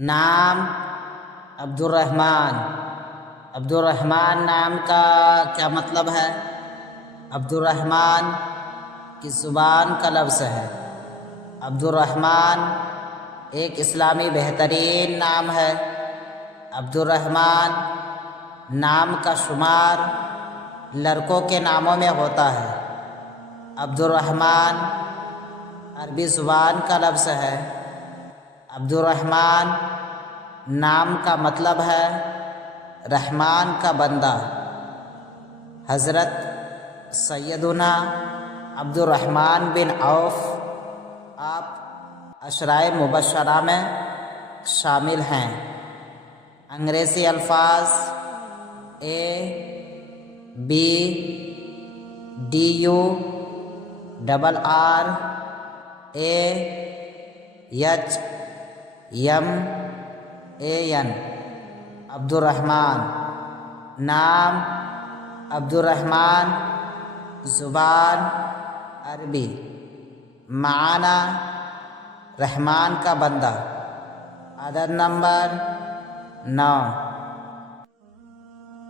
نام عبد الرحمن۔ عبد الرحمن نام کا کیا مطلب ہے؟ عبد الرحمن کی زبان کا لفظ ہے۔ عبد الرحمن ایک اسلامی بہترین نام ہے۔ عبد الرحمن نام کا شمار لڑکوں کے ناموں میں ہوتا ہے۔ عبد الرحمن عربی زبان کا لفظ ہے۔ عبد الرحمن نام کا مطلب ہے رحمان کا بندہ۔ حضرت سیدنا عبد الرحمن بن عوف آپ عشرۂ مبشرہ میں شامل ہیں۔ انگریزی الفاظ ABDURRAHMAN عبد الرحمن۔ نام عبد الرحمن زبان عربی، معنی رحمان کا بندہ۔ عدد نمبر 9۔